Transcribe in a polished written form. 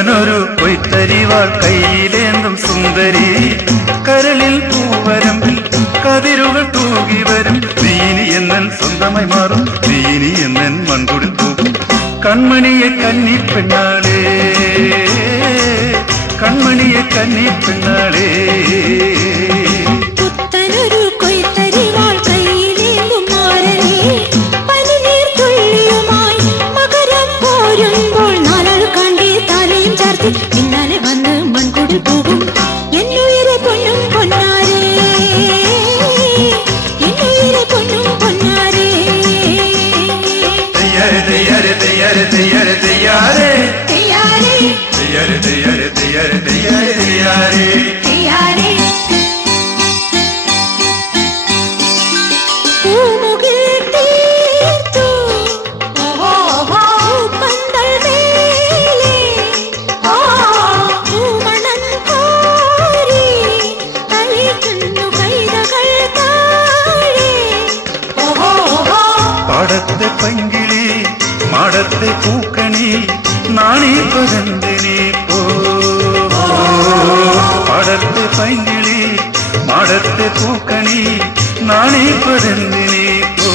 പുത്തനൊരു പൊയ്ത്തരിവാൾ കയ്യിലേന്തും സുന്ദരി കരളിൽ പൂവരമ്പിൽ കതിരുകൾ തൂകി വരും നീനി എന്നൻ സ്വന്തമായി മാറും നീനി എന്നൻ മൺകുടിൽ പോകും കൺമണിയെ കന്നി പെണ്ണാളേ കൺമണിയെ കന്നി പെണ്ണാളേ പിന്നാലെ വന്ന് മൺകുടിൽ പോകും എന്നുയിരെ പൊന്നും പൊന്നാരേ എന്നുയിരെ പൊന്നും പൊന്നാരേ തയ്യാറെ തയ്യാറെ തയ്യാറെ തയ്യാറെ തയ്യാറെ തയ്യാറേ തയ്യാറെ തയ്യാറെ തയ്യാറെ തയ്യാറെ തയ്യാറേ പൂമുകിൽ തീർത്തു പന്തൽ മേലെ പൂമണം കോരി തളിക്കുന്നു കൈതകൾ താഴെ പാടത്തെ പങ്കിളി മാടത്തെ പൂക്കണി നാണീപ്പതന്തിനി പോ പാടത്തെ പങ്കിളി മാടത്തെ പൂക്കണി നാണീപ്പതന്തിനി പോ